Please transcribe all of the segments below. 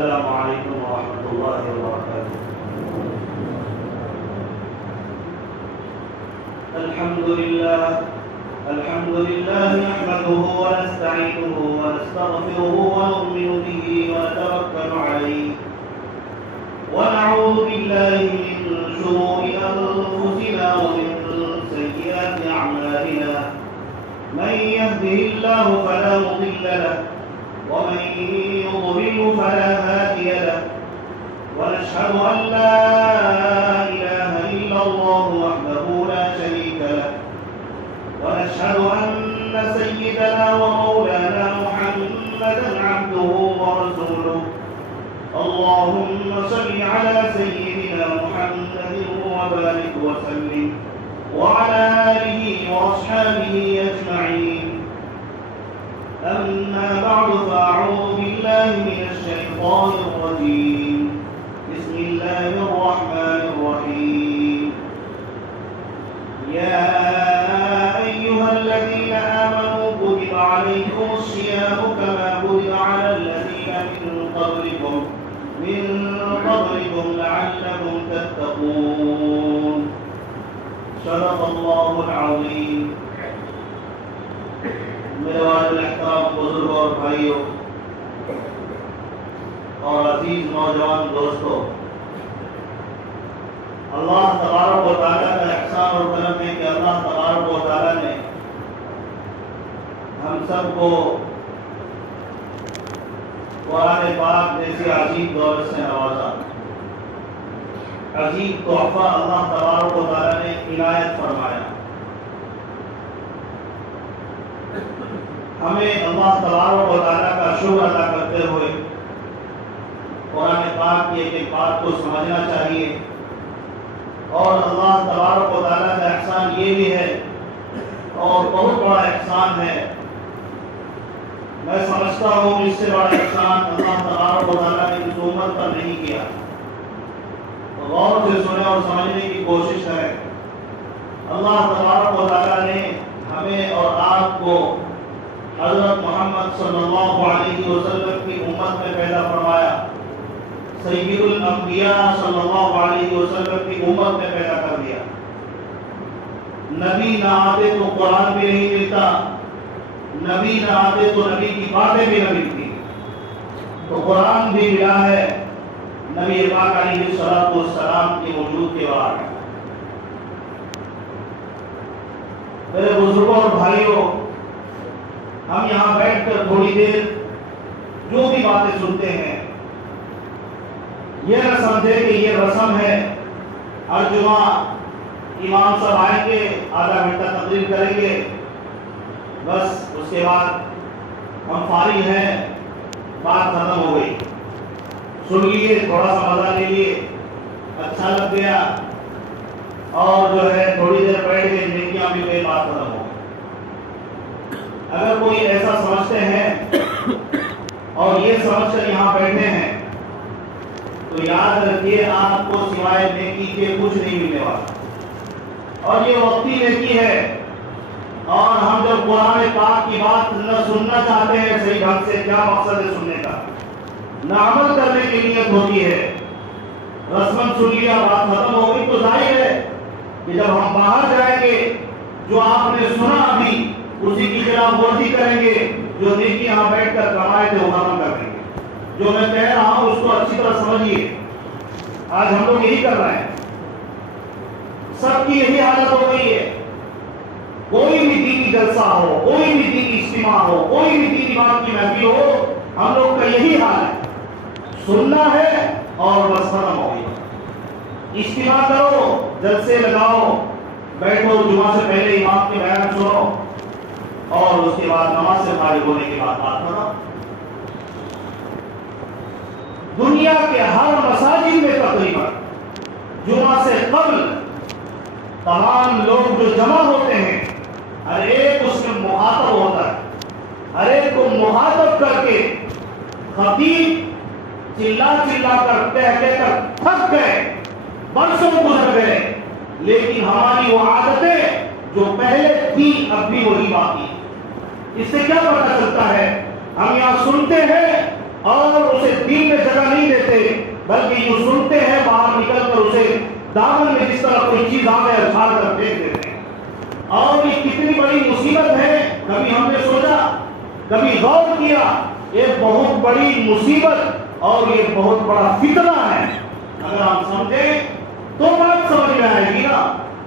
السلام عليكم ورحمة الله وبركاته. الحمد لله نحمده ونستعينه ونستغفره ونؤمن به ونتوكل عليه ونعوذ بالله من شرور أنفسنا ومن سيئات أعمالنا. من يهده الله فلا مضل له ومن يضلل فلا هادي له، ونشهد أن لا إله إلا الله وحده لا شريك له، ونشهد أن سيدنا ومولانا محمدا عبده ورسوله. اللهم صل على سيدنا محمد وبارك وسلم وعلى آله وأصحابه أجمعين. أما بعد فأعوذ بالله من الشيطان الرجيم. بسم الله الرحمن الرحيم. يا أيها الذين آمنوا كتب عليكم الصيام كما كتب على الذين من قبلكم لعلكم تتقون. صدق الله العظيم. میرے والد احترام بزرگ اور بھائیوں اور عزیز نوجوان دوستوں، اللہ تبارک و تعالیٰ کا احسان اور کرم ہے کہ اللہ تبارک و تعالیٰ نے ہم سب کو قرآن پاک جیسی عظیم دولت سے نوازا. عظیم تحفہ اللہ تبارک و تعالیٰ نے عنایت فرمایا. ہمیں اللہ تبارک و تعالیٰ کا شکر ادا کرتے ہوئے قرآن پاک کی ایک بات کو سمجھنا چاہیے. اور اللہ تبارک و تعالیٰ کا احسان یہ بھی ہے اور بہت بڑا احسان ہے، میں سمجھتا ہوں اس سے بڑا احسان اللہ تبارک و تعالیٰ نے اس امت پر نہیں کیا. غور سے سنیں اور سمجھنے کی کوشش کریں. اللہ تبارک و تعالیٰ نے ہمیں اور آپ کو حضرت محمد صلی اللہ علیہ وسلم کی امت میں پیدا فرمایا. سید الانبیاء صلی اللہ علیہ وسلم کی امت میں پیدا کر دیا. نبی نہ آتے تو قرآن بھی نہیں ملتا، نبی نہ آتے تو نبی کی باتیں بھی نہ ملتی. تو قرآن بھی ملا ہے نبی پاک علیہ السلام کے وجود کے بعد. میرے بزرگوں اور بھائیوں، ہم یہاں بیٹھ کر تھوڑی دیر جو بھی باتیں سنتے ہیں، یہ نہ سمجھے کہ یہ رسم ہے. ہر جمعہ امام صاحب آئیں گے، آدھا گھنٹہ تقریر کریں گے، بس اس کے بعد ہم فارغ ہیں، بات ختم ہو گئی. سن لیے، تھوڑا سا مزہ لے لیے، اچھا لگ گیا اور جو ہے تھوڑی دیر بیٹھ گئے، نیکیاں بھی گئی، بات ختم ہو گئی. اگر کوئی ایسا سمجھتے ہیں اور یہ سمجھ کر یہاں بیٹھے ہیں تو یاد رکھیے آپ کو سوائے نیکی کے کچھ نہیں ملنے والا. اور یہ وقتی نیکی ہے. اور ہم جب قرآن پاک کی بات نہ سننا چاہتے ہیں صحیح ڈھنگ سے، کیا مقصد ہے سننے کا؟ نہ عمل کرنے کی نیت ہوتی ہے. رسمن سن لیا، بات ختم ہو گئی. تو ظاہر ہے کہ جب ہم باہر جائیں گے، جو آپ نے سنا ابھی اسی کی خلاف ورزی کریں گے. جو نیکی یہاں بیٹھ کر کمائے تھے وہ ختم کر دیں گے. جو میں کہہ رہا ہوں اس کو اچھی طرح سمجھیے. آج ہم لوگ یہی کر رہے ہیں. سب کی یہی حالت ہو گئی ہے. کوئی بھی دینی جلسہ ہو، کوئی بھی دینی اجتماع ہو، کوئی بھی دینی بات کی محفل ہو، ہم لوگ کا یہی حال ہے. سننا ہے اور بس ختم ہو گئی. اجتماع کرو، جلسے لگاؤ، بیٹھو، جمعہ سے پہلے امام کے بیان سنو اور اس کے بعد نماز سے فارغ ہونے کے بعد بات کرو. دنیا کے ہر مساجد میں تقریباً جمعہ سے قبل تمام لوگ جو جمع ہوتے ہیں، ہر ایک اس میں مخاطب ہوتا ہے. ہر ایک کو مخاطب کر کے خطیب چلا کر کہہ کر تھک گئے، برسوں گزر گئے، لیکن ہماری وہ عادتیں جو پہلے تھی اب بھی وہی باقی ہے. اس سے کیا پتہ چلتا ہے؟ ہم یہاں سنتے ہیں اور اسے دل میں جگہ دامن میں جس طرح کوئی چیز آ گئے اچھال کر پھینک دیتے ہیں. اور یہ کتنی بڑی مصیبت ہے، کبھی ہم نے سوچا، کبھی غور کیا؟ یہ بہت بڑی مصیبت اور یہ بہت بڑا فتنہ ہے. اگر ہم سمجھیں تو بات سمجھ میں آئے گی نا،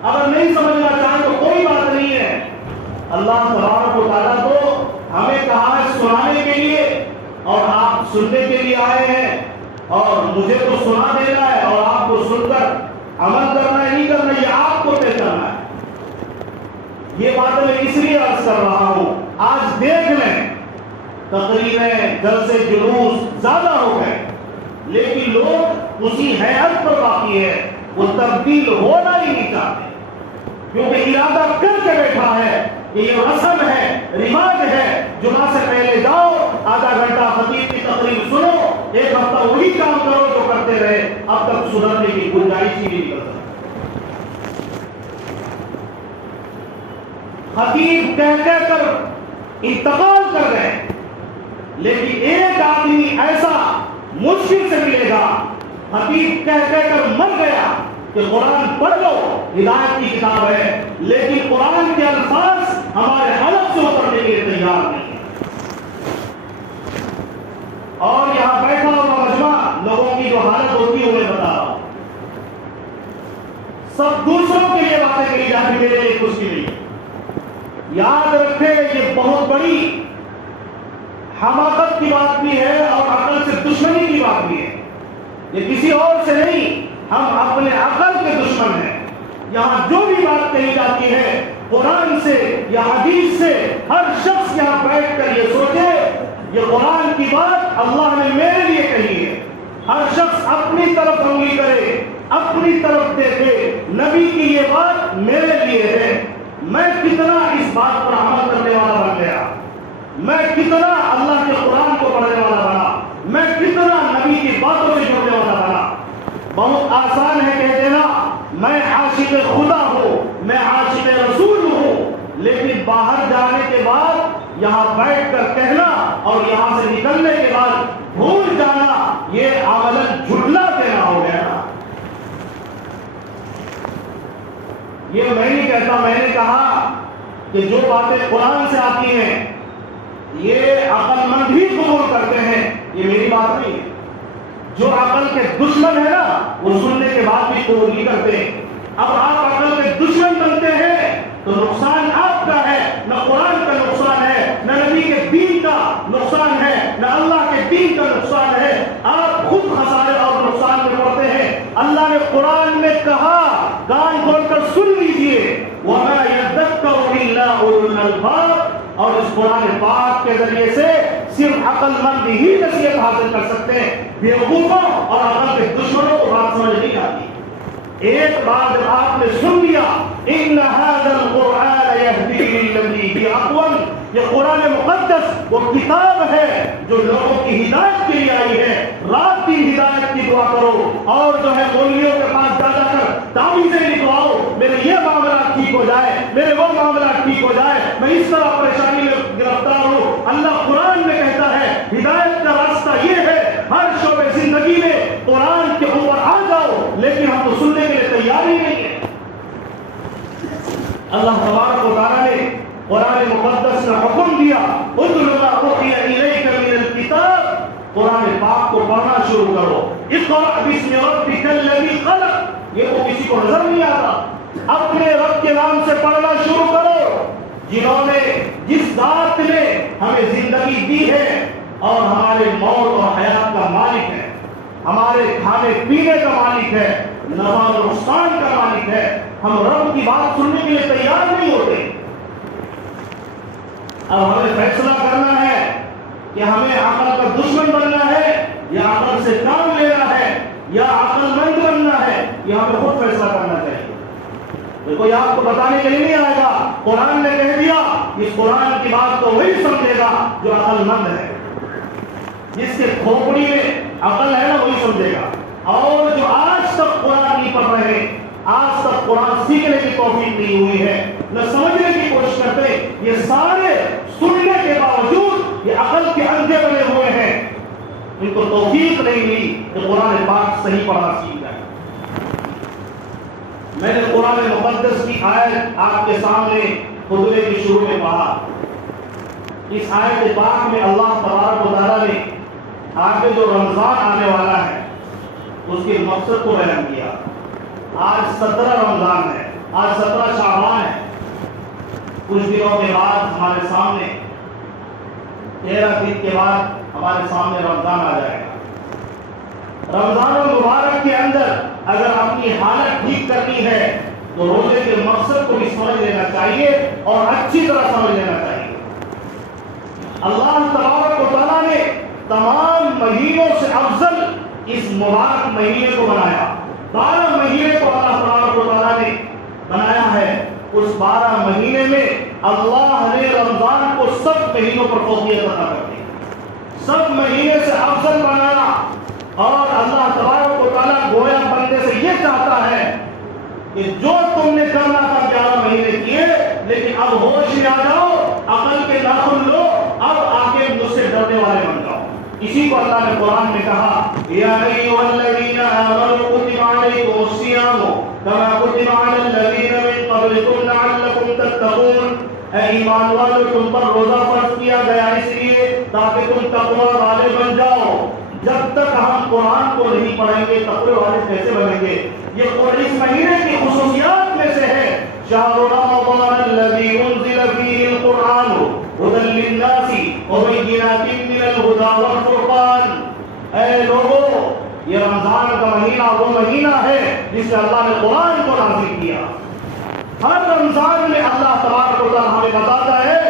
اگر نہیں سمجھنا چاہیں تو کوئی بات نہیں ہے. اللہ تبارک و تعالیٰ تو ہمیں کہا ہے سنانے کے لیے، اور آپ سننے کے لیے آئے ہیں، اور مجھے تو سنا دینا ہے اور آپ کو سن کر عمل کرنا ہے، نہیں کرنا، یہ آپ کو طے کرنا ہے. یہ بات میں اس لیے عرض کر رہا ہوں، آج دیکھ لیں تقریباً جلسے جلوس زیادہ ہو گئے، لیکن لوگ اسی حیات پر باقی ہے، وہ تبدیل ہونا ہی نہیں چاہتے، کیونکہ ارادہ کر کے بیٹھا ہے کہ یہ رسم ہے، رواج ہے. جمعہ سے پہلے جاؤ، آدھا گھنٹہ خطیب کی تقریر سنو، ایک ہفتہ وہی کام کرو جو کرتے رہے، اب تک سدھرنے کی گنجائش ہی نہیں کر سکتے. خطیب کہہ کر انتقال کر گئے، لیکن ایک آدمی ایسا مشکل سے ملے گا، خطیب کہہ کر مر گیا کہ قرآن پڑھ لو، ہدایت کی کتاب ہے، لیکن قرآن کے الفاظ ہمارے حلق سے اترنے کے لیے تیار نہیں ہے. اور یہاں بیٹھا ہوا مجمع لوگوں کی جو حالت ہوتی ہے انہیں بتا رہا ہوں. سب دوسروں کے لیے باتیں کری جاتی، میرے لیے کچھ کی نہیں. یاد رکھے یہ بہت بڑی حماقت کی بات بھی ہے اور عقل سے دشمنی کی بات بھی ہے. یہ کسی اور سے نہیں، ہم اپنے عقل کے دشمن ہیں. یہاں جو بھی بات کہی جاتی ہے قرآن سے یا حدیث سے، ہر شخص یہاں بیٹھ کر یہ سوچے یہ قرآن کی بات اللہ نے میرے لیے کہی ہے. ہر شخص اپنی طرف انگلی کرے، اپنی طرف دیکھے، نبی کی یہ بات میرے لیے ہے. میں کتنا اس بات پر عمل کرنے والا بن گیا، میں کتنا اللہ کے قرآن کو پڑھنے والا بنا، میں کتنا نبی کی باتوں سے جڑنے والا بنا. بہت آسان ہے کہہ دینا میں عاشق خدا ہوں، میں عاشق رسول ہوں، لیکن باہر جانے کے بعد یہاں بیٹھ کر کہنا اور یہاں سے نکلنے کے بعد بھول جانا، یہ عملاً جھٹلا دینا ہو گیا نا. یہ میں نہیں کہتا، میں نے کہا کہ جو باتیں قرآن سے آتی ہیں یہ عقل مند بھی قبول کرتے ہیں، یہ میری بات نہیں ہے. جو عقل کے دشمن ہے نا وہ سننے کے بعد بھی قبول نہیں کرتے. اب آپ عقل کے دشمن بنتے ہیں تو نقصان آپ کا ہے، نہ قرآن کا نقصان ہے، نہ نبی کے دین کا نقصان ہے، نہ اللہ کے دین کا نقصان ہے. آپ خود خسارے اور نقصان میں پڑتے ہیں. اللہ نے قرآن میں کہا، کان کھول کر سن لیجئے، وَمَا يَذَّكَّرُ إِلَّا أُولُو الْأَلْبَابِ. اور اس قرآن پاک کے ذریعے سے صرف عقل مند ہی نصیحت حاصل کر سکتے ہیں. بیوقوفوں اور عقل کے دشمنوں کو بات سمجھ نہیں آتی. ایک بار جب آپ نے سن لیا ان هذا القرآن يهدي للتي هي اقوم، یہ قرآن مقدس وہ کتاب ہے جو لوگوں کی ہدایت کے لیے آئی ہے. رات کی ہدایت کی دعا کرو اور جو ہے مولویوں کے پاس جا کر تعویذیں لکھواؤ، میرے یہ معاملات ٹھیک ہو جائے، میرے وہ معاملات ٹھیک ہو جائے، میں اس طرح پریشانی میں گرفتار ہوں. اللہ قرآن میں کہتا ہے ہدایت کا راستہ یہ ہے، ہر شعبے زندگی میں قرآن کے اوپر آ جاؤ، لیکن ہم تو سننے کے لیے تیار ہی نہیں ہے. اللہ تبارک و تعالیٰ نے قرآن مقدس کا حکم دیا، اتل ما اوحی الیک من الکتاب، قرآن پاک کو پڑھنا شروع کرو. اقرأ باسم ربک الذی خلق، یہ تو کسی کو نظر نہیں آتا. اپنے رب کے نام سے پڑھنا شروع کرو، جنہوں نے جس ذات نے ہمیں زندگی دی ہے اور ہمارے موت اور حیات کا مالک ہے، ہمارے کھانے پینے کا مالک ہے، نفع و نقصان کا مالک ہے. ہم رب کی بات سننے کے لیے تیار نہیں ہوتے. اب ہمیں فیصلہ کرنا ہے کہ ہمیں عقل کا دشمن بننا ہے یا عقل سے کام لینا ہے یا عقل مند بننا ہے، یہ ہمیں خود فیصلہ کرنا چاہیے. کوئی آپ کو بتانے کے لیے نہیں آئے گا. قرآن نے کہہ دیا، اس قرآن کی بات کو وہی سمجھے گا جو عقل مند ہے. جس کے کھوپڑی میں عقل ہے نا وہی سمجھے گا. اور جو آج تک قرآن نہیں پڑھ رہے، آج تک قرآن سیکھنے کی توفیق نہیں ہوئی ہے، نہ سمجھنے کی کوشش کرتے، یہ سارے سننے کے باوجود یہ عقل کے اندھے بنے ہوئے ہیں، ان کو توفیق نہیں ملی کہ قرآن پاک صحیح پڑھنا سیکھ جائے. میں نے قرآن مقدس کی آیت آپ کے سامنے خطبے کی شروع میں پڑھا. اس آیت پاک میں اللہ تبارک و تعالیٰ نے آگے جو رمضان آنے والا ہے اس کے مقصد کو بیان کیا. آج 17 رمضان ہے, آج 17 شعبان ہے. کچھ دنوں کے بعد ہمارے سامنے 13 دن کے بعد ہمارے سامنے رمضان آ جائے گا. رمضان المبارک کے اندر اگر اپنی حالت ٹھیک کرنی ہے تو روزے کے مقصد کو بھی سمجھ لینا چاہیے اور اچھی طرح سمجھ لینا چاہیے. اللہ تبارک و تعالیٰ نے تمام مہینوں سے افضل اس مبارک مہینے کو بنایا. 12 مہینے کو اللہ تبارک و تعالیٰ نے بنایا ہے. اس 12 مہینے میں اللہ نے رمضان کو سب مہینوں پر فوقیت عطا کر دی, سب مہینے سے افضل بنایا. اور اللہ تبارک و تعالیٰ گویا بندے سے یہ چاہتا ہے کہ جو تم نے کرنا تھا 11 مہینے کیے, لیکن اب ہوش میں آ جاؤ, عقل کے ناخن لو, اب آگے مجھ سے ڈرنے والے بن جاؤ. اسی کو اللہ نے قرآن میں کہا یا ایھا الذین آمنوا کتب علیکم الصیام کما کتب علی الذین من قبلکم لعلکم تتقون. اے ایمان والو, تم پر روزہ فرض کیا گیا اس لیے تاکہ تم تقوی والے بن جاؤ. جب تک ہم قرآن کو نہیں پڑھیں گے تقوی والے کیسے بنیں گے؟ یہ اس مہینے کی خصوصیات میں سے ہے. شہر رمضان الذی انزل فیہ القرآن ھدی للناس وبینات من الھدی والفرقان. اے لوگو, یہ رمضان کا مہینہ وہ مہینہ ہے جس میں اللہ نے قرآن کو نازل کیا. ہر رمضان میں اللہ تبارک و تعالیٰ ہمیں بتاتا ہے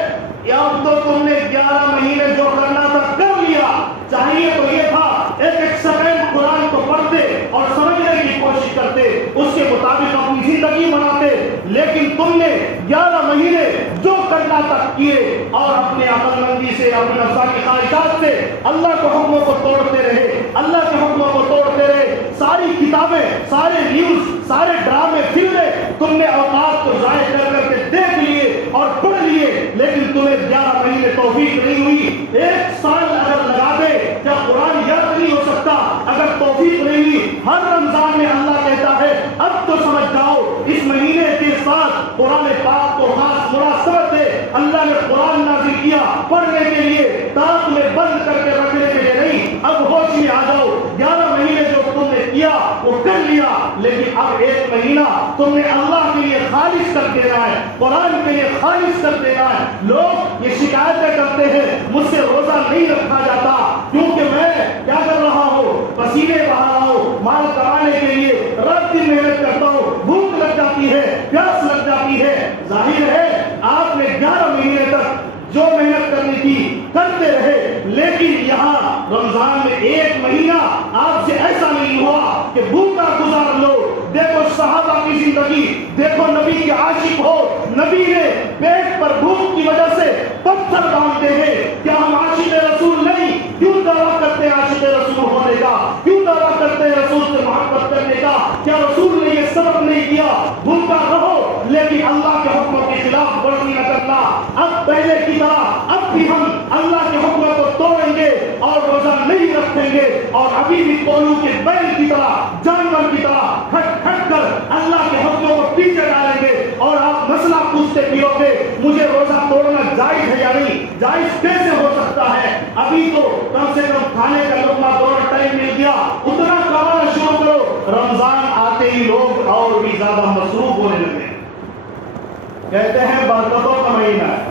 کہ اب تو تم نے 11 مہینے جو کرنا تھا کر لیا. چاہیے تو یہ تھا ایک سیکنڈ قرآن کو پڑھتے اور سمجھنے کی کوشش کرتے, اس کے مطابق اپنی زندگی بناتے, لیکن تم نے 11 مہینے جو کرنا تھا کیے اور اپنے عقل مندی سے, اپنی نفسانی خواہشات سے اللہ کے حکموں کو توڑتے رہے, اللہ کے حکموں کو توڑتے رہے. ساری کتابیں, سارے نیوز, سارے ڈرامے, فلمیں تم نے اوقات کو ضائع کر کر کے دیکھ لیے اور پڑھ لیے, لیکن تمہیں 11 مہینے توفیق نہیں ہوئی. 1 سال اگر لگا دے کیا قرآن یاد نہیں ہو سکتا؟ اگر توفیق نہیں ہوئی, ہر رمضان میں اللہ کہتا ہے اب تو سمجھ جاؤ اس مہینے کے ساتھ قرآن پاک کو خاص مناسبت ہے. اللہ نے قرآن نازل کیا پڑھنے کے لیے, تاک میں بند کر کے رکھنے کے لیے نہیں. اب ہوش میں آ جاؤ, 11 مہینے جو تم نے کیا وہ کر لیا, لیکن اب 1 مہینہ تم نے اللہ کے لیے خالص کر دینا ہے, قرآن کے لیے خالص کر دینا ہے. لوگ یہ شکایتیں کرتے ہیں مجھ سے روزہ نہیں رکھا جاتا کیونکہ میں کیا کر رہا ہوں, پسینے بہا رہا ہوں, مال کمانے کے لیے رات دن محنت کرتا ہوں, بھوک لگ جاتی ہے, پیاس لگ جاتی ہے. ظاہر ہے آپ نے 11 مہینے تک جو محنت کرنی تھی کرتے رہے, لیکن یہاں رمضان میں 1 مہینہ آپ سے ایسا نہیں ہوا کہ بھوکا گزار لو. دیکھو صحابہ کی زندگی, دیکھو نبی کے عاشق ہو, نبی نے پیٹ پر بھوک کی وجہ سے پتھر باندھتے ہیں. کیا ہم عاشق رسول نہیں؟ کیوں دعویٰ کرتے ہیں عاشق رسول ہونے کا؟ کیوں دعویٰ کرتے ہیں رسول سے محبت کرنے کا؟ کیا رسول نے یہ سبق نہیں دیا بھوکا رہو لیکن اللہ کے حکموں کے خلاف ورزی نہ کرنا؟ اب پہلے کی طرح اب بھی ہم اللہ کے حکموں کو توڑیں گے اور روزہ نہیں رکھیں گے, اور ابھی بھی کولو کے بیل کی طرح, جانور کی طرح ہٹ ہٹ کر اللہ کے حکموں کو پیچھے ڈالیں گے. اور آپ مسئلہ پوچھتے پھرو گے مجھے روزہ توڑنا جائز ہے یا نہیں. جائز کیسے ہو سکتا ہے؟ ابھی تو کم سے کم کھانے کا لقمہ 2 ٹائم مل گیا, اتنا کمانا شروع کرو. رمضان آتے ہی لوگ اور بھی زیادہ مصروف ہونے لگے. کہتے ہیں برکتوں کا مہینہ ہے,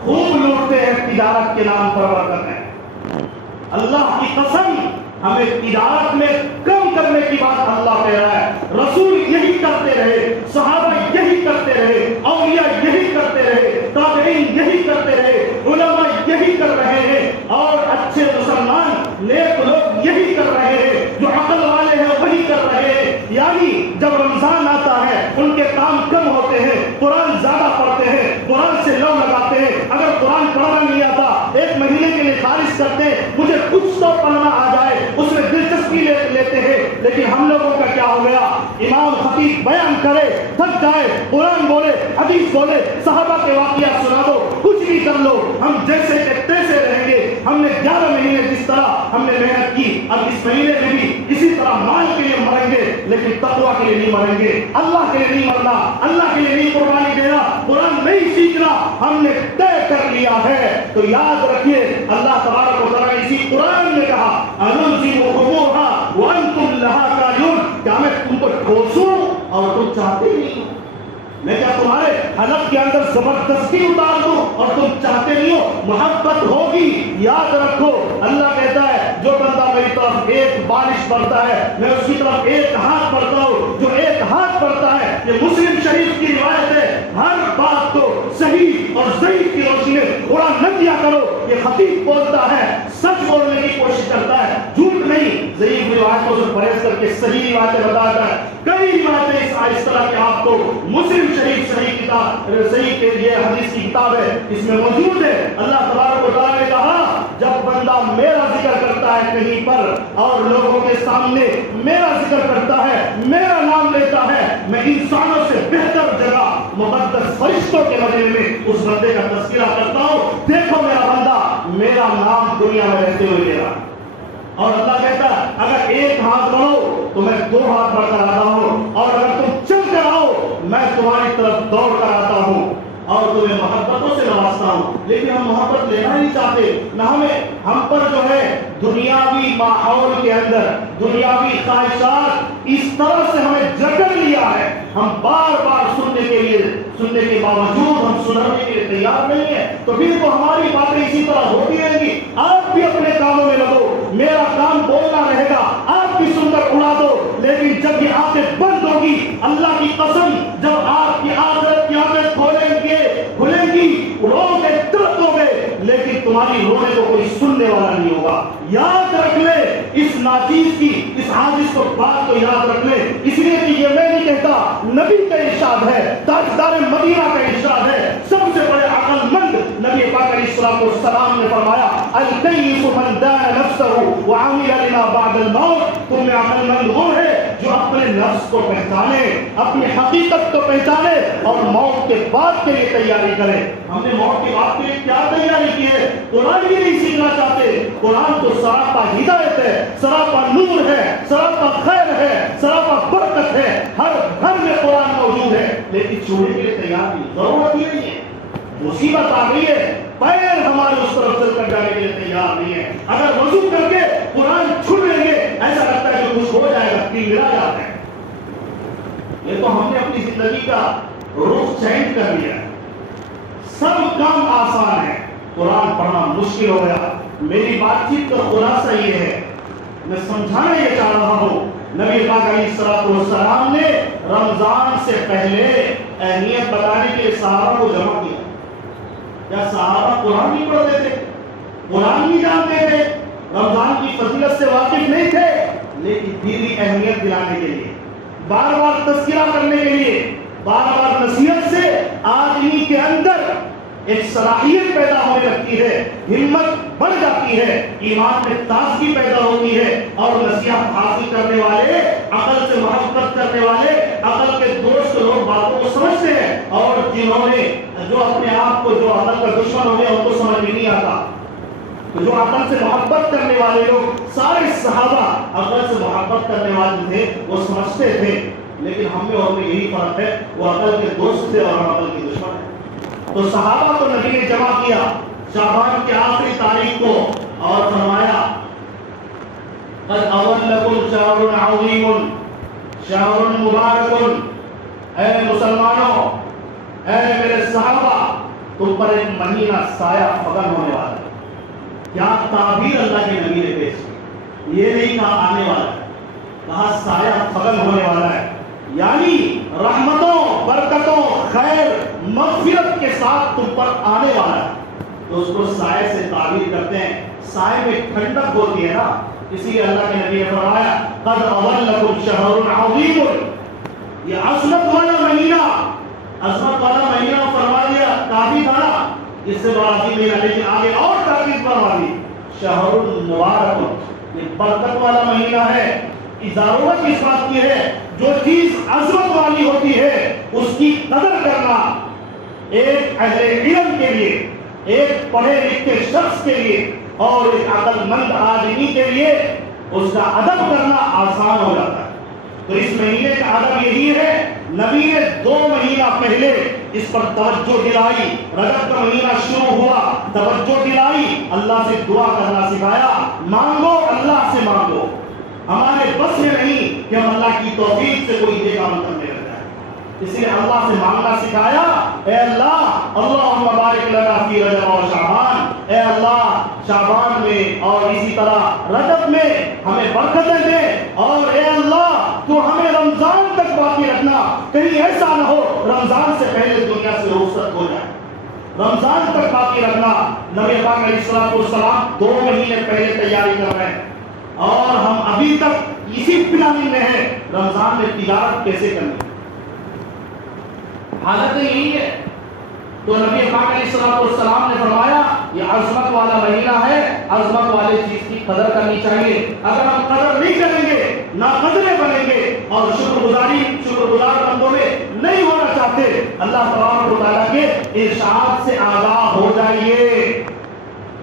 خوب لوٹتے ہیں تجارت کے نام پر برکت ہے. اللہ کی قسم ہمیں تجارت میں کم کرنے کی بات اللہ کہہ رہا ہے. رسول یہی کرتے رہے, صحابہ یہی کرتے رہے, اولیاء یہی کرتے رہے, تابعین یہی کرتے رہے, علماء یہی کر رہے ہیں, اور اچھے مسلمان نیک لوگ یہی کر رہے ہیں, جو عقل والے ہیں وہی کر رہے ہیں. یعنی جب رمضان آتا ہے ان کے کام کم ہوتے ہیں, قرآن زیادہ پڑھتے ہیں, قرآن سے لو لگاتے ہیں. اگر قرآن پڑھنا نہیں آتا 1 مہینے کے لیے خارج کرتے ہیں, مجھے کچھ تو پڑھنا آ جائے, اس میں دلچسپی لیتے ہیں. لیکن ہم لوگوں کا کیا ہو گیا, امام خطیب بیان کرے, تھک جائے, قرآن بولے, حدیث بولے, صحابہ کے واقعات سنا دو, کچھ بھی کر لو, ہم جیسے کہ تیسے رہیں گے. ہم نے 11 مہینے جس طرح ہم نے محنت کی. اب اس مہینے میں بھی اسی طرح مال کے لیے مریں گے لیکن تقویٰ کے لیے نہیں مریں گے. اللہ کے لیے نہیں مرنا, اللہ کے لیے نہیں قربانی دینا, قرآن نہیں سیکھنا, ہم نے طے کر لیا ہے. تو یاد رکھیے اللہ تبارک و تعالیٰ نے اسی قرآن میں کہا أَنُلْزِمُكُمُوهَا وَأَنْتُمْ لَهَا كَارِهُونَ, کیا میں تم کو ٹھوسوں اور تم چاہتے نہیں ہو؟ میں کیا تمہارے حلق کے اندر زبردستی اتار دوں اور تم چاہتے نہیں ہو؟ محبت ہوگی. یاد رکھو اللہ کہتا ہے جو بندہ میری طرف ایک بارش پڑتا ہے میں اس کی طرف ایک ہاتھ پڑتا ہوں. جو ایک ہاتھ پڑتا ہے, یہ مسلم شریف کی روایت ہے, ہر بات کو صحیح اور ضعیف کی روشنی میں اڑا نہ دیا کرو. یہ خطیب بولتا ہے, سچ بولنے کی کوشش کرتا ہے, جھوٹ نہیں. ضعیف روایتوں سے پرہیز کر کے صحیح باتیں بتاتا ہے. کئی روایتیں اس طرح کے آپ کو مسلم شریف صحیح کتاب صحیح کے لیے حدیث کی کتاب ہے اس میں موجود ہے. اللہ تبارک و تعالیٰ نے کہا جب بندہ میرا ذکر کرتا ہے کہیں پر اور لوگوں کے سامنے میرا ذکر کرتا ہے, میرا نام لیتا ہے, میں انسانوں سے بہتر جگہ مقدس فرشتوں کے مجمع میں اس بندے کا تذکرہ کرتا ہوں. دیکھو میرا بندہ میرا نام دنیا میں رہتے ہوئے لے رہا. اور اللہ کہتا ہے اگر ایک ہاتھ بڑھو تو میں 2 ہاتھ بڑھ کر آتا ہوں, اور اگر تم چل کر آؤ میں تمہاری طرف دوڑ کر آتا ہوں اور تمہیں محبتوں سے نوازتا ہوں. لیکن ہم محبت لینا ہی نہیں چاہتے. نہ ہم پر جو ہے دنیاوی ماحول کے اندر دنیاوی خواہشات اس طرح سے ہمیں جکڑ لیا ہے, ہم بار بار سننے کے باوجود ہم سننے کے لیے تیار نہیں ہیں. تو پھر تو ہماری باتیں اسی طرح ہوتی رہیں گی. آپ بھی اپنے کاموں میں لگو, میرا کام بولنا رہے گا, آپ بھی سن کر اڑا دو. لیکن جب یہ آنکھیں بند ہوگی, اللہ کی قسم جب آپ کی آخرت کی آنکھیں کھلیں گی, رو کے ترک ہو گئے لیکن تمہاری رونے کو کوئی سننے والا نہیں ہوگا. یاد رکھ لے اس ناچیز کی, اس عاجز کو بات کو یاد رکھ لے. اس لیے کہ یہ میں نہیں کہتا, نبی کا ارشاد ہے, تاجدار مدینہ کا ارشاد ہے, سب سے بڑے عقل مند نبی پاک علیہ السلام نے فرمایا الکیس من دان نفسه وعمل لما بعد الموت. تم میں عقل مند وہ ہے جو اپنے نفس کو پہچانے, اپنی حقیقت کو پہچانے اور موت کے بعد کے لیے تیاری کرے. ہم نے موت کے بعد کے لیے کیا تیاری کی ہے؟ قرآن بھی نہیں سیکھنا چاہتے. قرآن تو سراپا ہدایت ہے, سراپا نور ہے, سراپا خیر ہے, سراپا برکت ہے. ہر گھر میں قرآن موجود ہے لیکن چھوڑنے کے لیے تیار نہیں, ضرورت ہی نہیں ہے. مصیبت آ گئی ہے, پیر ہمارے اس طرف چل کر جانے کے لیے تیار نہیں ہے. اگر وضو کر کے قرآن چھوڑ لیں گے ایسا لگتا ہے کہ کچھ ہو جائے گا, کہ ملا جاتا ہے. یہ تو ہم نے اپنی زندگی کا رخ چینج کر لیا ہے. سب کام آسان ہے, قرآن پڑھنا مشکل ہو گیا. میری بات چیت کا خلاصہ یہ ہے, میں سمجھانا یہ چاہ رہا ہوں, نبی پاک علیہ السلام نے رمضان سے پہلے اہمیت بتانے کے لیے صحابہ کو جمع کیا. کیا صحابہ قرآن نہیں پڑھتے تھے, قرآن نہیں جانتے تھے, رمضان کی فضیلت سے واقف نہیں تھے, لیکن دینی اہمیت دلانے کے لیے, بار بار تذکرہ کرنے کے لیے, بار بار نصیحت سے آدمی کے اندر ایک صلاحیت پیدا ہونے لگتی ہے, ہمت بڑھ جاتی ہے, ایمان میں تازگی پیدا ہوتی ہے, اور نصیحت حاصل کرنے والے, عقل سے محبت کرنے والے, عقل کے دوست لوگ باتوں کو سمجھتے ہیں, اور جنہوں نے جو اپنے آپ کو جو عقل کا دشمن ہو گیا ان کو سمجھ میں نہیں آتا. تو جو عقل سے محبت کرنے والے لوگ, سارے صحابہ عقل سے محبت کرنے والے تھے, وہ سمجھتے تھے. لیکن ہم میں اور میں یہی فرق ہے, وہ عقل کے دوست تھے اور عقل کے دشمن ہیں. تو صحابہ کو نبی نے جمع کیا شعبان کی آخری تاریخ کو اور فرمایا قد اولکم شہر عظیم شہر مبارک. اے مسلمانوں, اے میرے صحابہ, تم پر ایک مہینہ سایہ فگن ہونے والا ہے. کیا تعبیر اللہ کے نبی نے پیش کی, یہ نہیں کہا آنے والا ہے, کہا سایہ فگن ہونے والا ہے, یعنی رحمتوں, برکتوں, خیر, مغفرت کے ساتھ تم پر آنے والا ہے. تو اس کو سائے سے تعبیر کرتے ہیں, سائے میں ٹھنڈک ہوتی ہے نا, اسی لیے اللہ کے نبی نے فرمایا قد اولکم شہر عظیم. یہ عظمت والا مہینہ, عظمت والا مہینہ فرما دیا, کافی تھا نا, اس سے بڑا عظیم مہینہ, لیکن آگے اور تاکید فرما دی شہر مبارک, یہ برکت والا مہینہ ہے. ضرورت اس بات کی ہے جو چیز عظمت والی ہوتی ہے اس کی قدر کرنا ایک اہل علم کے لیے, ایک پڑھے لکھے شخص کے لیے اور ایک عقل مند آدمی کے لیے اس کا ادب کرنا آسان ہو جاتا ہے۔ تو اس مہینے کا ادب یہی ہے، نبی نے 2 مہینہ پہلے اس پر توجہ دلائی، رجب کا مہینہ شروع ہوا، توجہ دلائی، اللہ سے دعا کرنا سکھایا، مانگو اللہ سے مانگو، ہمارے بس میں نہیں کہ ہم اللہ کی توفیق سے کوئی یہ کام کرنے لگ جائے، اس لیے اللہ سے مانگنا سکھایا، اے اللہ اللہم بارک لنا فی رجب و شعبان، اے اللہ شعبان میں اور اسی طرح رجب میں ہمیں برکتیں دے، اور اے اللہ تو ہمیں رمضان تک باقی رکھنا، کہیں ایسا نہ ہو رمضان سے پہلے دنیا سے رخصت ہو جائے، رمضان تک باقی رکھنا۔ نبی پاک علیہ الصلوۃ والسلام 2 مہینے پہلے تیاری کر رہے ہیں، اور ہم ابھی تک اسی پلاننگ میں ہیں رمضان میں تجارت کیسے کرنی، حالت یہی ہے۔ تو نبی پاک علیہ الصلوۃ والسلام نے فرمایا یہ عظمت والا مہینہ ہے، عظمت والے چیز کی قدر کرنی چاہیے، اگر ہم قدر نہیں کریں گے ناقدرے بنیں گے اور شکر گزار بندوں میں نہیں ہونا چاہتے، اللہ تبارک و تعالیٰ کے ارشاد سے آگاہ ہو جائیے،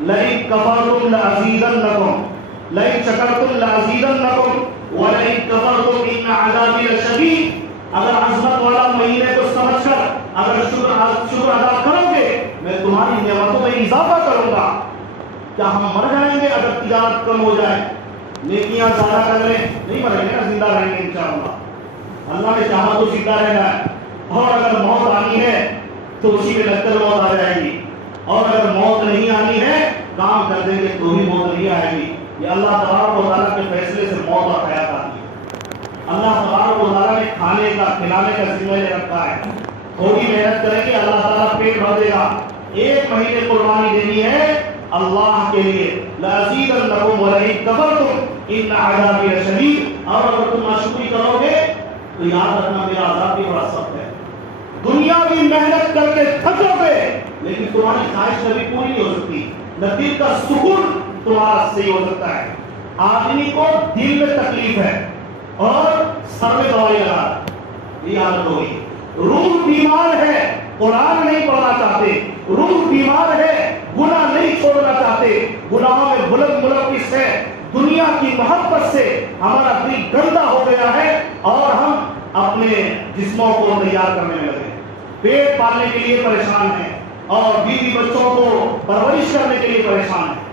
لئن کفرتم لأزیدنکم لئن شکرتم لأزیدنکم ولئن کفرتم ان عذابی لشدید۔ اگر عظمت والا مہینے کو سمجھ کر اگر شکر ادا کرو گے میں تمہاری نعمتوں میں اضافہ کروں گا۔ کیا ہم مر جائیں گے اگر تجارت کم ہو جائے، نیکیاں زیادہ کر لیں؟ نہیں مریں گے نا، زندہ رہیں گے انشاءاللہ، اللہ نے چاہا تو زندہ رہنا ہے، اور اگر موت آنی ہے تو اسی میں لگ کر موت آ جائے گی، اور اگر موت نہیں آنی ہے کام کر دیں گے تو بھی موت نہیں آئے گی۔ یہ اللہ تبارک و تعالیٰ کے فیصلے سے موت اور حیات آتی ہے، اللہ تبارک و تعالیٰ نے کھانے کا کھلانے کا ذمہ لے رکھا ہے، تھوڑی محنت کریں گے اللہ تعالیٰ پیٹ بھر دے گا۔ 1 مہینے قربانی دینی ہے اللہ کے لیے، لَأَزِيدَنَّكُمْ وَلَئِن كَفَرْتُمْ إِنَّ عَذَابِي لَشَدِيدٌ، اور اگر تم ناشکری کرو گے تو یاد رکھنا میرا عذاب بھی بڑا سخت ہے۔ دنیاوی محنت کر کے تھکو گے لیکن تمہاری خواہش کبھی پوری نہیں ہو سکتی، نہ دل کا سکون تمہارا صحیح ہو سکتا ہے۔ آدمی کو دل میں تکلیف ہے اور سر میں دوائی لگا، یہ حالت ہو گئی، روح بیمار ہے، قرآن نہیں پڑھنا چاہتے، روح بیمار ہے، گناہ نہیں چھوڑنا چاہتے، گناہوں میں ملوث ہے، دنیا کی محبت سے ہمارا دل گندا ہو گیا ہے اور ہم اپنے جسموں کو تیار کرنے میں لگے، پیٹ پالنے کے لیے پریشان ہیں اور بیوی بچوں کو پرورش کرنے کے لیے پریشان ہیں۔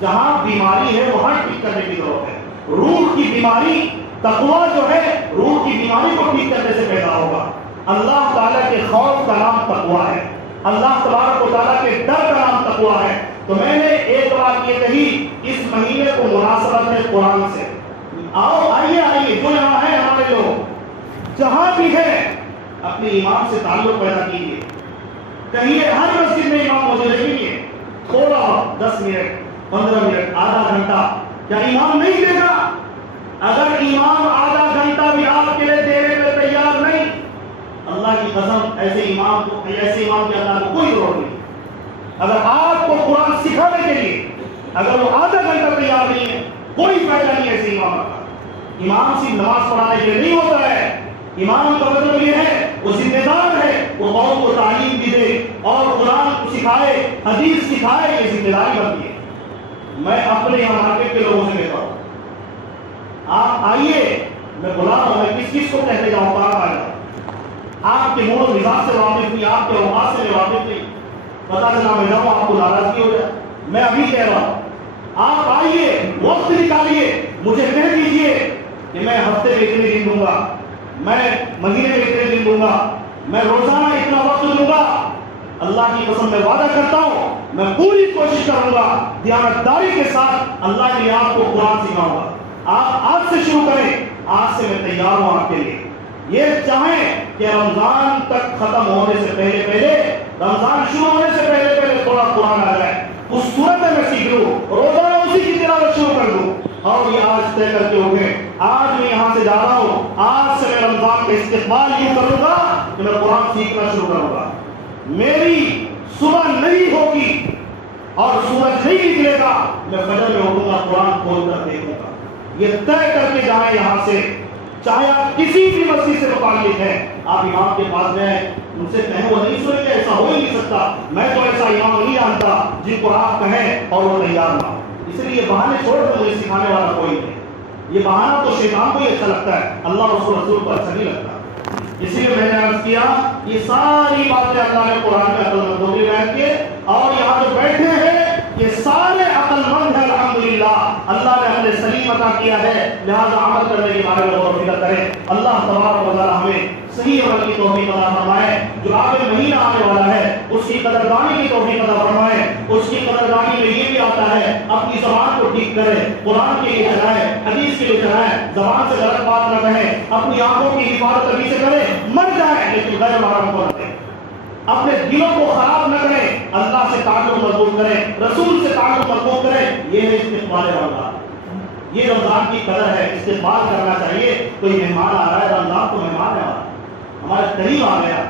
جہاں بیماری ہے وہاں ٹھیک کرنے کی ضرورت ہے۔ روح کی بیماری، تقویٰ جو ہے روح کی بیماری کو ٹھیک کرنے سے پیدا ہوگا۔ اللہ تعالیٰ کے خوف کا نام تقویٰ ہے، اللہ تبارک و تعالیٰ کے ڈر کا نام تقویٰ ہے۔ تو میں نے ایک بات یہ کہی، اس مہینے کو مناسبت ہے قرآن سے، آئیے جو یہاں ہے ہمارے لوگ جہاں بھی ہے اپنے امام سے تعلق پیدا کیجیے، کہیے ہر مسجد میں امام موجود ہے، لیکن تھوڑا 10 منٹ 15 منٹ آدھا گھنٹہ، کیا امام نہیں دے گا؟ اگر امام آدھا گھنٹہ بھی آپ کے لیے دینے پہ تیار نہیں، اللہ کی قسم ایسے امام کی اللہ کو کوئی ضرورت نہیں۔ اگر آپ کو قرآن سکھانے کے لیے اگر وہ آدھا گھنٹہ تیار نہیں ہے کوئی فائدہ نہیں ایسے امام کا۔ امام صرف نماز پڑھانے کے لیے نہیں ہوتا ہے، امام کا مطلب یہ ہے وہ ذمہ دار ہے، وہ قوم کو تعلیم بھی دے اور قرآن کو سکھائے، حدیث سکھائے، یہ ذمہ داری بنتی ہے۔ میں اپنے یہاں مارکیٹ کے لوگوں سے کہتا ہوں آپ آئیے، میں بلا رہا ہوں، میں کس کو کہتے جاؤں کہاں آ جاؤں، آپ کے موڈ مزاج سے واقف نہیں، آپ کے اوقات سے واقف نہیں، پتا چلا میں جاؤں آپ کو ناراضگی ہو جائے۔ میں ابھی کہہ رہا ہوں آپ آئیے، وقت نکالیے، مجھے کہہ دیجئے کہ میں ہفتے میں اتنے دن دوں گا، میں مہینے میں اتنے دن دوں گا، میں روزانہ اتنا وقت دوں گا۔ اللہ کی قسم میں وعدہ کرتا ہوں میں پوری کوشش کروں گا، دیانتداری کے ساتھ اللہ کے لیے آپ کو قرآن سکھاؤں گا۔ آپ آج سے شروع کریں، آج سے میں تیار ہوں آپ کے لیے۔ یہ چاہیں کہ رمضان تک ختم ہونے سے پہلے رمضان شروع ہونے سے پہلے تھوڑا قرآن آ جائے، اس صورت میں سیکھ لوں، روزانہ اسی کی تلاوت شروع کر دوں، اور یہ آج طے کر کے ہو گئے۔ آج میں یہاں سے جا رہا ہوں، آج سے میں رمضان کا استقبال یوں کروں گا کہ میں قرآن سیکھنا شروع کروں گا۔ میری صبح نہیں ہوگی اور سورج نہیں نکلے گا، میں فجر میں اٹھوں گا، قرآن کھول کر دیکھوں گا۔ یہ طے کر کے جائیں یہاں سے چاہے آپ کسی بھی مسجد سے متعلق ہیں، آپ امام کے پاس جائیں، ان سے کہیں، وہ نہیں سنیں گے، ایسا ہو ہی نہیں سکتا، میں تو ایسا امام نہیں جانتا جن کو آپ کہیں اور وہ تیار نہ ہو۔ اس لیے یہ بہانے چھوڑ کر مجھے سکھانے والا کوئی نہیں، یہ بہانہ تو شیطان کو ہی اچھا لگتا ہے، اللہ رسول کو اچھا نہیں لگتا۔ اس لیے میں نے عرض کیا یہ ساری باتیں اللہ نے قرآن میں عقل مندوں کی بیان کی، اور یہاں جو بیٹھے ہیں یہ سارے عقل مند ہیں الحمدللہ، اللہ نے ہمیں سلیم عطا کیا ہے، لہذا عمل کرنے کے بارے میں غور و فکر کریں۔ اللہ تبارک و تعالی ہمیں صحیح عمل کی توفیق عطا فرمائے، جو آگے مہینہ آنے والا ہے اس کی قدردانی کی توفیق عطا فرمائے۔ اس کی قدردانی میں یہ بھی آتا ہے اپنی زبان کو ٹھیک کرے، قرآن کے لیے چلائے، حدیث کے لیے چلائے، زبان سے غلط بات نہ کہے، اپنی آنکھوں کی حفاظت ابھی سے کرے، مر جائے لیکن غیر محرم کو نہ دے، اپنے دلوں کو خراب نہ کریں، اللہ سے تعلق مضبوط کریں، رسول سے تعلق مضبوط کریں۔ یہ ہے استقبال رمضان، یہ رمضان کی قدر ہے، استقبال کرنا چاہیے۔ کوئی مہمان آ رہا ہے، رمضان تو مہمان ہے ہمارے قریب آ گیا،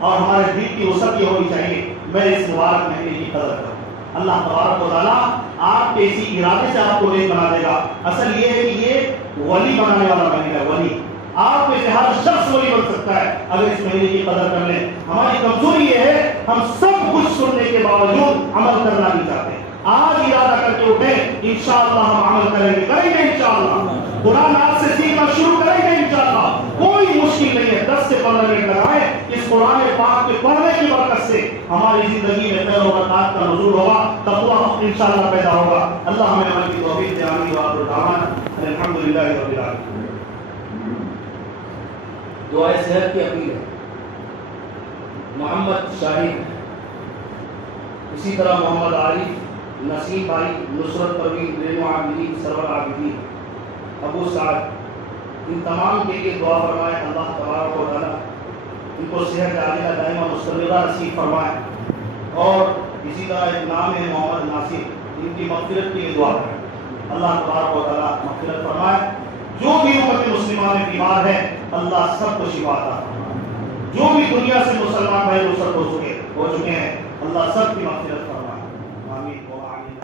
اور ہمارے دل کی وسعت یہ ہونی چاہیے میں اس مبارک مہینے کی قدر کروں۔ اللہ تبارک و تعالیٰ آپ کے اسی ارادے سے آپ کو نیک بنا دے گا۔ اصل یہ ہے کہ یہ ولی بنانے والا مہینہ ہے، ولی آپ میں سے ہر شخص ولی بن سکتا ہے اگر اس مہینے کی قدر کر لیں۔ ہماری کمزوری یہ ہے ہم سب کچھ سننے کے باوجود عمل کرنا نہیں چاہتے۔ آج ارادہ کر کے اٹھیں، انشاءاللہ ہم عمل کریں گے انشاءاللہ، قرآن آج سے سیکھنا شروع کریں گے انشاءاللہ۔ کوئی مشکل نہیں ہے، 10 سے 15 منٹ لگائیں، اس قرآن پاک کے پڑھنے کی برکت سے ہماری زندگی میں خیر و برکات کا نزول ہوگا، تقویٰ انشاءاللہ پیدا ہوگا۔ اللہ ہمیں عمل کی توفیق دے، آمین وآخر دعوانا الحمدللہ رب العالمین۔ دعائے صحت کی اپیل ہے محمد شاہد، اسی طرح محمد عارف، نسیم بھائی، نصرت پروین، رینو عابدین، سرور عابدین، ابو سعد، ان تمام کے لیے دعا فرمائے اللہ تبارک و تعالیٰ ان کو صحت عاجلہ دائمہ مستمرہ نصیب فرمائے۔ اور اسی طرح ایک نام ہے محمد ناصر، ان کی مغفرت کے لیے دعا کریں، اللہ تبارک و تعالیٰ مغفرت فرمائے۔ جو بھی امت مسلمان میں بیمار ہے اللہ سب کو شفا عطا فرمائے، جو بھی دنیا سے مسلمان بھائی رخصت ہو چکے ہیں اللہ سب کی مغفرت فرمائے، آمین و آمین۔